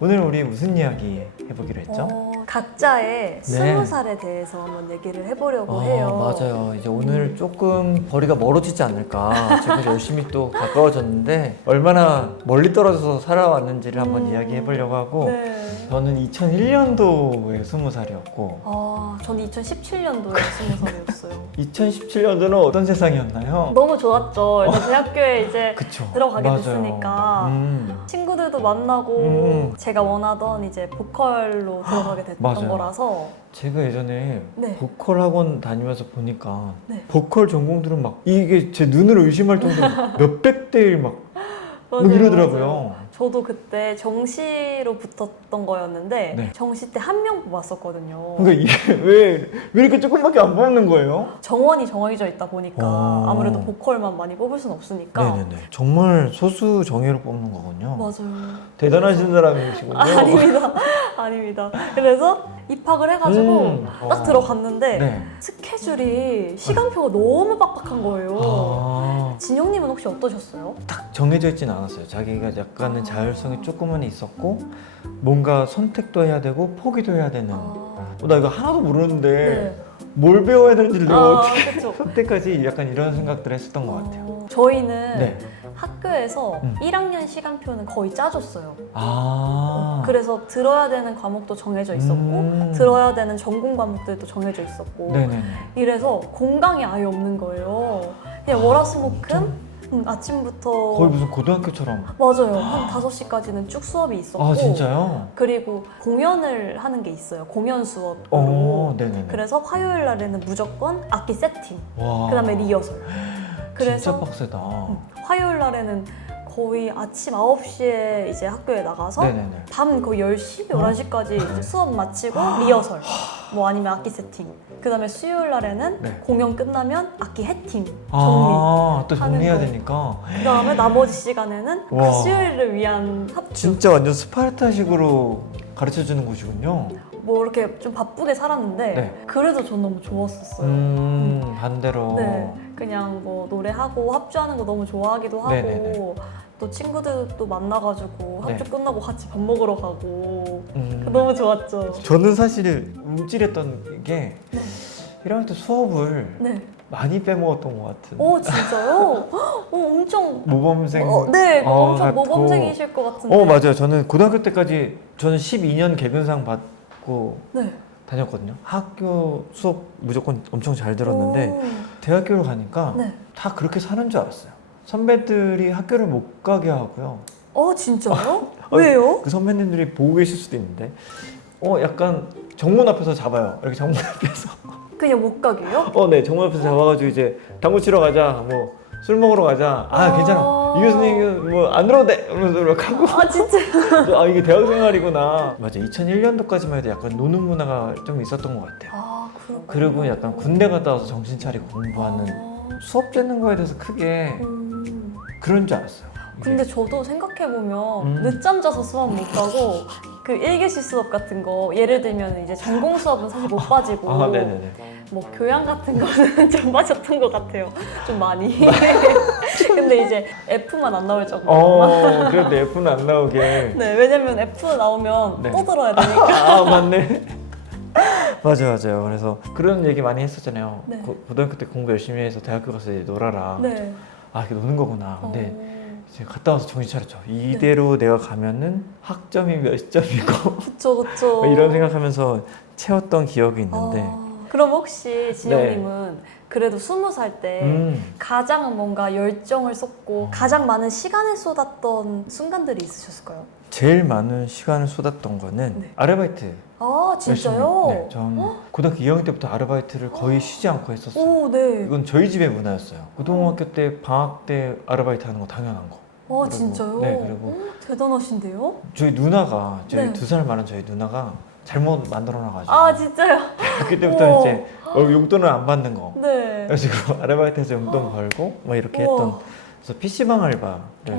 오늘 우리 무슨 이야기 해보기로 했죠? 각자의 네. 20살에 대해서 한번 얘기를 해보려고 해요. 맞아요. 이제 오늘 조금 거리가 멀어지지 않을까. 지금 열심히 또 가까워졌는데 얼마나 멀리 떨어져서 살아왔는지를 한번 이야기해보려고 하고 네. 저는 2001년도에 20살이었고 저는 2017년도에 20살이었어요. 2017년도는 어떤 세상이었나요? 너무 좋았죠. 일단 대학교에 이제 그쵸. 들어가게 맞아요. 됐으니까 친구들도 만나고 제가 원하던 이제 보컬로 들어가게 됐던 맞아요. 거라서 제가 예전에 네. 보컬 학원 다니면서 보니까 네. 보컬 전공들은 막 이게 제 눈을 의심할 정도로 몇백 대 1 막 맞아요, 이러더라고요. 맞아요. 저도 그때 정시로 붙었던 거였는데 네. 정시 때 한 명 뽑았었거든요. 그러니까 이게 왜 이렇게 조금밖에 안 뽑는 거예요? 정원이 정해져 있다 보니까 아무래도 보컬만 많이 뽑을 순 없으니까. 네네네. 정말 소수 정예로 뽑는 거군요. 맞아요. 대단하신 사람이시군요. 아닙니다. 아닙니다. 그래서 입학을 해가지고 딱 들어갔는데 네. 스케줄이 시간표가 너무 빡빡한 거예요. 진영님은 혹시 어떠셨어요? 딱 정해져 있진 않았어요. 자기가 약간의 자율성이 조금은 있었고 뭔가 선택도 해야 되고 포기도 해야 되는. 나 이거 하나도 모르는데 네. 뭘 배워야 되는지 내가 어떻게 그쵸. 선택하지? 약간 이런 생각들을 했었던 것 같아요. 저희는 네. 학교에서 1학년 시간표는 거의 짜줬어요. 아. 그래서 들어야 되는 과목도 정해져 있었고 들어야 되는 전공 과목들도 정해져 있었고 네네네. 이래서 공강이 아예 없는 거예요. 그냥 월화수목금 아침부터 거의 무슨 고등학교처럼. 맞아요. 한 5시까지는 쭉 수업이 있었고 아 진짜요? 그리고 공연을 하는 게 있어요. 공연 수업으로. 네네네. 그래서 화요일 날에는 무조건 악기 세팅, 와. 그다음에 리허설. 진짜 그래서 빡세다. 화요일 날에는 거의 아침 9시에 이제 학교에 나가서 네네네. 밤 거의 10시, 11시까지 이제 수업 마치고 리허설, 뭐 아니면 악기 세팅. 그 다음에 수요일 날에는 네. 공연 끝나면 악기 해팅, 정리. 또 정리해야 하는 거. 되니까. 그 다음에 나머지 시간에는 와. 그 수요일을 위한 합주. 진짜 완전 스파르타식으로 가르쳐 주는 곳이군요. 뭐 이렇게 좀 바쁘게 살았는데 네. 그래도 전 너무 좋았었어요. 반대로. 네, 그냥 뭐 노래하고 합주하는 거 너무 좋아하기도 하고 네네네. 또 친구들도 만나가지고 합주 네. 끝나고 같이 밥 먹으러 가고 너무 좋았죠. 저는 사실 움찔했던 게 1학년 때 수업을 네. 많이 빼먹었던 것 같은. 진짜요? 엄청 모범생. 네, 엄청 같고. 모범생이실 것 같은데. 맞아요. 저는 고등학교 때까지 저는 12년 개근상 받고 네. 다녔거든요. 학교 수업 무조건 엄청 잘 들었는데 오. 대학교를 가니까 네. 다 그렇게 사는 줄 알았어요. 선배들이 학교를 못 가게 하고요. 진짜요? 왜요? 그 선배님들이 보고 계실 수도 있는데 약간 정문 앞에서 잡아요. 이렇게 정문 앞에서. 그냥 못 가게요? 네. 정문 앞에서 잡아가지고 이제 당구 치러 가자. 뭐 술 먹으러 가자. 괜찮아. 이 교수님 뭐 안 들어도 돼. 이러면서 이렇게 하고. 진짜. 이게 대학 생활이구나. 맞아. 2001년도까지만 해도 약간 노는 문화가 좀 있었던 것 같아요. 그렇구나. 그리고 약간 군대 갔다 와서 정신 차리고 공부하는 수업 듣는 거에 대해서 크게 그런 줄 알았어요. 근데 저도 생각해보면 음. 늦잠 자서 수업 못 가고 그 1교시 수업 같은 거 예를 들면 이제 전공 수업은 사실 못 빠지고 네네네. 뭐 교양 같은 거는 좀 빠졌던 것 같아요. 좀 많이. 근데 이제 F만 안 나올 정도. 그래도 F는 안 나오게. 네, 왜냐면 F 나오면 네. 또 들어야 되니까. 맞네. 맞아요. 그래서 그런 얘기 많이 했었잖아요. 네. 고등학교 때 공부 열심히 해서 대학교 가서 이제 놀아라. 네. 이게 노는 거구나. 근데 이제 갔다 와서 정신 차렸죠. 이대로 내가 가면은 학점이 몇 점이고 그쵸. 이런 생각하면서 채웠던 기억이 있는데. 그럼 혹시 진영님은 그래도 20살 때 가장 뭔가 열정을 쏟고 가장 많은 시간을 쏟았던 순간들이 있으셨을까요? 제일 많은 시간을 쏟았던 거는 네. 아르바이트. 진짜요? 네, 전 고등학교 2학년 때부터 아르바이트를 거의 쉬지 않고 했었어요. 네. 이건 저희 집의 문화였어요. 고등학교 때 방학 때 아르바이트 하는 거 당연한 거. 그리고, 진짜요? 네, 그리고 대단하신데요? 저희 누나가 저희 네. 2살 많은 저희 누나가 잘못 만들어놔가지고 진짜요? 그때부터 우와. 이제 용돈을 안 받는 거. 네. 그래가지고 아르바이트해서 용돈 벌고 막 이렇게 우와. 했던. 그래서 PC방 알바를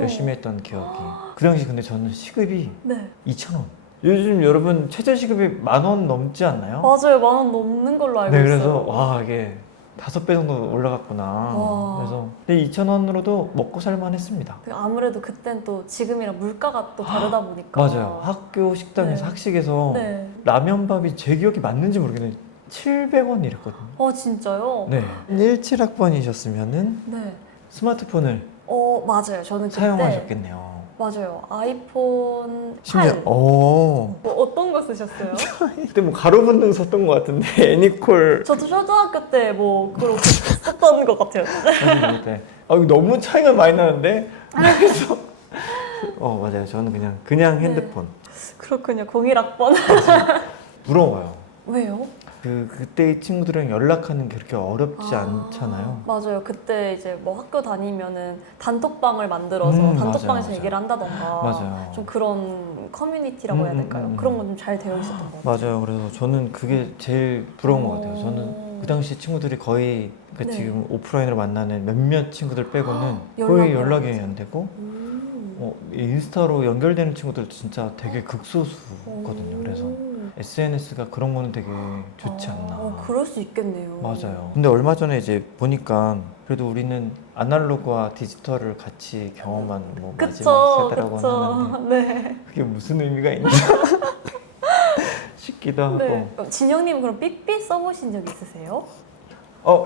열심히 했던 기억이. 그 당시 근데 저는 시급이 네. 2,000원. 요즘 여러분 최저 시급이 10,000원 넘지 않나요? 맞아요. 10,000원 넘는 걸로 알고 네, 있어요. 그래서 이게 5배 정도 올라갔구나. 와. 그래서 근데 2,000원으로도 먹고 살만 했습니다. 아무래도 그땐 또 지금이랑 물가가 또 다르다 보니까. 맞아요. 학교 식당에서 네. 학식에서 네. 라면밥이 제 기억이 맞는지 모르겠는데 700원 이랬거든요. 진짜요? 네. 17학번이셨으면은 네. 스마트폰을 맞아요. 저는 그때 사용하셨겠네요. 맞아요. 아이폰 8. 심지어 뭐 어떤 거 쓰셨어요? 그때 뭐 가로분등 썼던 것 같은데 애니콜 저도 초등학교 때 뭐 그런 거 썼던 것 같아요. 네. 이거 너무 차이가 많이 나는데 그래서 맞아요. 저는 그냥 핸드폰. 그렇군요. 01학번. 부러워요. 왜요? 그때 친구들이랑 연락하는 게 그렇게 어렵지 않잖아요. 맞아요. 그때 이제 뭐 학교 다니면은 단톡방을 만들어서 단톡방에서 맞아요. 얘기를 한다던가 맞아요. 좀 그런 커뮤니티라고 해야 될까요? 그런 건 좀 잘 되어 있었던 것 같아요. 맞아요. 그래서 저는 그게 제일 부러운 것 같아요. 저는 그 당시 친구들이 거의 네. 지금 오프라인으로 만나는 몇몇 친구들 빼고는 연락이 거의 연락이 안 안 되고 음. 인스타로 연결되는 친구들도 진짜 되게 극소수거든요. 그래서 SNS가 그런 거는 되게 좋지 않나. 그럴 수 있겠네요. 맞아요. 근데 얼마 전에 이제 보니까 그래도 우리는 아날로그와 디지털을 같이 경험한 뭐 마지막 그쵸, 세대라고 그쵸. 하는데 네. 그게 무슨 의미가 있나 싶기도 하고. 네. 진영님 그럼 삐삐 써보신 적 있으세요?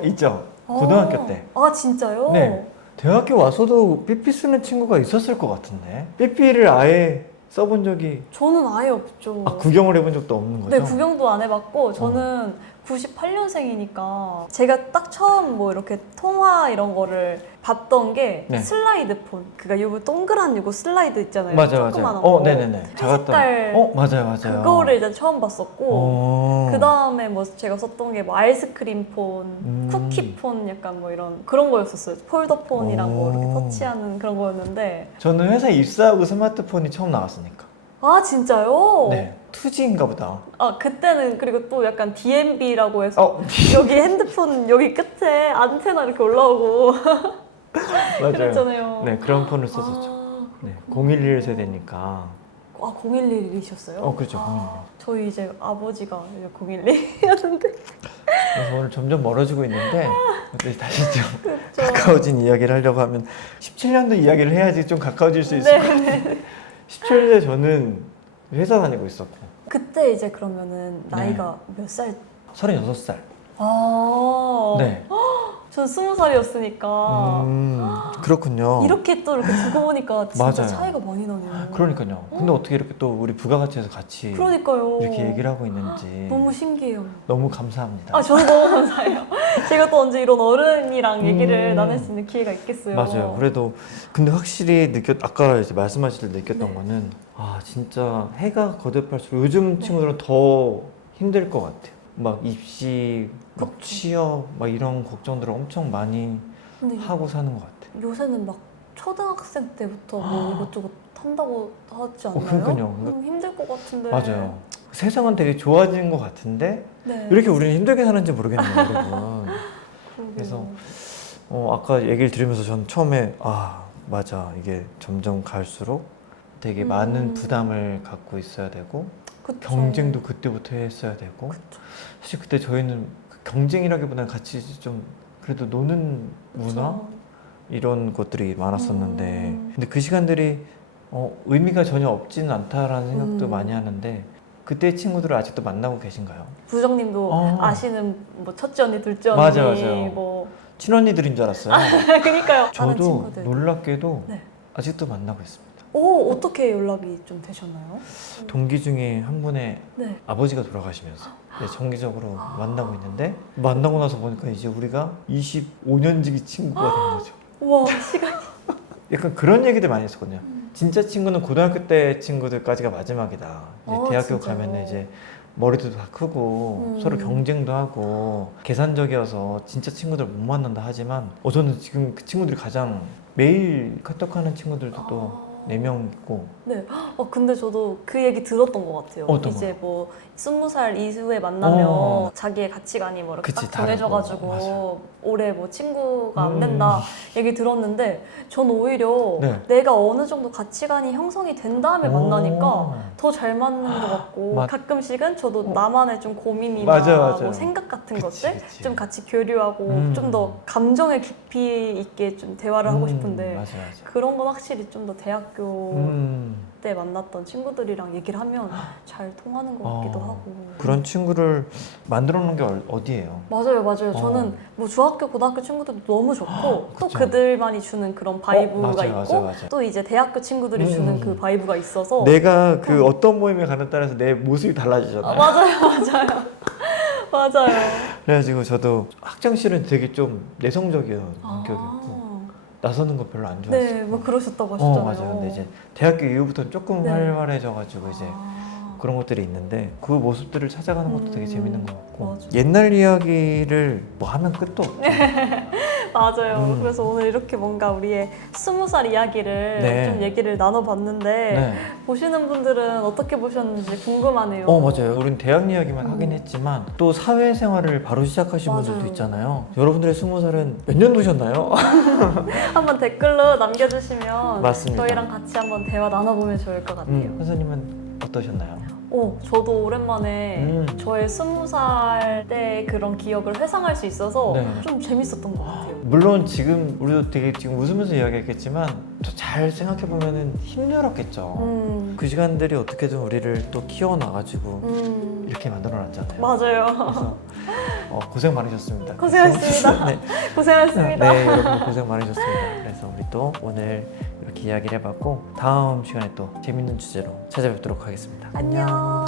있죠. 고등학교 때. 진짜요? 네. 대학교 와서도 삐삐 쓰는 친구가 있었을 것 같은데. 삐삐를 아예 써본 적이 저는 아예 없죠. 구경을 해본 적도 없는 거죠? 네, 구경도 안 해봤고 저는 98년생이니까 제가 딱 처음 뭐 이렇게 통화 이런 거를 봤던 게 네. 슬라이드 폰. 그러니까 요거 동그란 요거 슬라이드 있잖아요. 맞아요. 조그만한 거. 네네네. 회색깔. 맞아요. 그거를 일단 처음 봤었고 그 그 다음에 뭐 제가 썼던 게 뭐 아이스크림 폰, 쿠키 폰 약간 뭐 이런 그런 거였었어요. 폴더폰이랑 뭐 이렇게 터치하는 그런 거였는데. 저는 회사에 입사하고 스마트폰이 처음 나왔으니까. 진짜요? 네. 2G인가 보다. 그때는 그리고 또 약간 DMB라고 해서 여기 핸드폰 여기 끝에 안테나 이렇게 올라오고 맞아요. 그랬잖아요. 네, 그런 폰을 썼었죠. 네, 011 세대니까. 011이셨어요? 그렇죠. 011. 저희 이제 아버지가 012였는데. 그래서 오늘 점점 멀어지고 있는데 근데 다시 좀 그렇죠. 가까워진 이야기를 하려고 하면 17년도 이야기를 해야지 좀 가까워질 수 있을 것 같아요. 17년에 저는 회사 다니고 있었고 그때 이제 그러면은 나이가 몇 살? 36살. 네. 전 20살이었으니까. 그렇군요. 이렇게 또 이렇게 두고 보니까 진짜 맞아요. 차이가 많이 나네요. 그러니까요. 근데 어떻게 이렇게 또 우리 부가가치에서 같이 그러니까요. 이렇게 얘기를 하고 있는지 너무 신기해요. 너무 감사합니다. 저는 너무 감사해요. 제가 또 언제 이런 어른이랑 얘기를 나눌 수 있는 기회가 있겠어요. 맞아요. 그래도 근데 확실히 아까 이제 말씀하실 때 느꼈던 네. 거는 진짜 해가 거듭할수록 요즘 친구들은 더 힘들 것 같아요. 막 입시, 막 취업, 막 이런 걱정들을 엄청 많이 근데 하고 사는 것 같아요. 요새는 막 초등학생 때부터 뭐 이것저것 한다고 하지 않나요? 그러니까요. 힘들 것 같은데. 맞아요. 세상은 되게 좋아진 것 같은데 네. 왜 이렇게 우리는 힘들게 사는지 모르겠네요, 여러분. 그러게요. 그래서 아까 얘기를 들으면서 전 처음에 맞아, 이게 점점 갈수록 되게 많은 부담을 갖고 있어야 되고 그쵸. 경쟁도 그때부터 했어야 되고 그쵸. 사실 그때 저희는 경쟁이라기보다는 같이 좀 그래도 노는 문화 그쵸. 이런 것들이 많았었는데 근데 그 시간들이 의미가 전혀 없지는 않다라는 생각도 많이 하는데 그때 친구들을 아직도 만나고 계신가요? 부정님도 아시는 뭐 첫째 언니, 둘째 언니, 맞아요. 뭐 친언니들인 줄 알았어요. 그니까요. 다른 저도 친구들. 놀랍게도 네. 아직도 만나고 있습니다. 어떻게 연락이 좀 되셨나요? 동기 중에 한 분의 네. 아버지가 돌아가시면서 정기적으로 만나고 있는데 만나고 나서 보니까 이제 우리가 25년지기 친구가 된 거죠. 와, 시간이. 약간 그런 얘기들 많이 했었거든요. 진짜 친구는 고등학교 때 친구들까지가 마지막이다. 이제 대학교 진짜요? 가면 이제 머리도 다 크고 서로 경쟁도 하고 계산적이어서 진짜 친구들 못 만난다 하지만 저는 지금 그 친구들이 가장 매일 카톡하는 친구들도 또 4명 있고. 네. 근데 저도 그 얘기 들었던 것 같아요. 어떤 이제 뭐 20살 이후에 만나면 어. 자기의 가치관이 뭐 이렇게 그치, 딱 다르고. 정해져가지고 맞아. 올해 뭐 친구가 안 된다 얘기 들었는데 전 오히려 네. 내가 어느 정도 가치관이 형성이 된 다음에 만나니까 오. 더 잘 맞는 것 같고 맞- 가끔씩은 저도 나만의 좀 고민이나 맞아, 맞아. 뭐 생각 같은 그치, 것들 그치. 좀 같이 교류하고 좀 더 감정의 깊이 있게 좀 대화를 하고 싶은데 맞아, 맞아. 그런 건 확실히 좀 더 대학교 때 만났던 친구들이랑 얘기를 하면 잘 통하는 것 같기도 하고. 그런 친구를 만들어 놓은 게 어디예요? 맞아요, 맞아요. 저는 뭐 중학교, 고등학교 친구들도 너무 좋고 또 그쵸. 그들만이 주는 그런 바이브가 맞아요, 있고 맞아요, 맞아요. 또 이제 대학교 친구들이 주는 그 바이브가 있어서 내가 그 어떤 모임에 가는 따라서 내 모습이 달라지잖아요. 맞아요, 맞아요. 맞아요. 그래가지고 저도 학창 시절은 되게 좀 내성적이었던 성격이었고 나서는 거 별로 안 좋아했어요. 네, 뭐 그러셨다고 하셨잖아요. 맞아요. 근데 이제 대학교 이후부터는 조금 네. 활발해져가지고 이제 그런 것들이 있는데 그 모습들을 찾아가는 것도 되게 재밌는 것 같고 맞아요. 옛날 이야기를 뭐 하면 끝도 없죠. 맞아요. 그래서 오늘 이렇게 뭔가 우리의 20살 이야기를 네. 좀 얘기를 나눠봤는데 네. 보시는 분들은 어떻게 보셨는지 궁금하네요. 맞아요. 우린 대학 이야기만 하긴 했지만 또 사회생활을 바로 시작하신 맞아요. 분들도 있잖아요. 여러분들의 20살은 몇 년도셨나요? 한번 댓글로 남겨주시면 맞습니다. 저희랑 같이 한번 대화 나눠보면 좋을 것 같아요. 선생님은 어떠셨나요? 저도 오랜만에 저의 20살 때 그런 기억을 회상할 수 있어서 네. 좀 재밌었던 것 같아요. 물론 지금 우리도 되게 지금 웃으면서 이야기했겠지만 또 잘 생각해 보면은 힘들었겠죠. 그 시간들이 어떻게든 우리를 또 키워놔가지고 이렇게 만들어놨잖아요. 맞아요. 그래서 고생 많으셨습니다. 고생하셨습니다. 네. 고생하셨습니다. 네, 여러분 고생 많으셨습니다. 그래서 우리 또 오늘 이렇게 이야기를 해봤고 다음 시간에 또 재밌는 주제로 찾아뵙도록 하겠습니다. 안녕.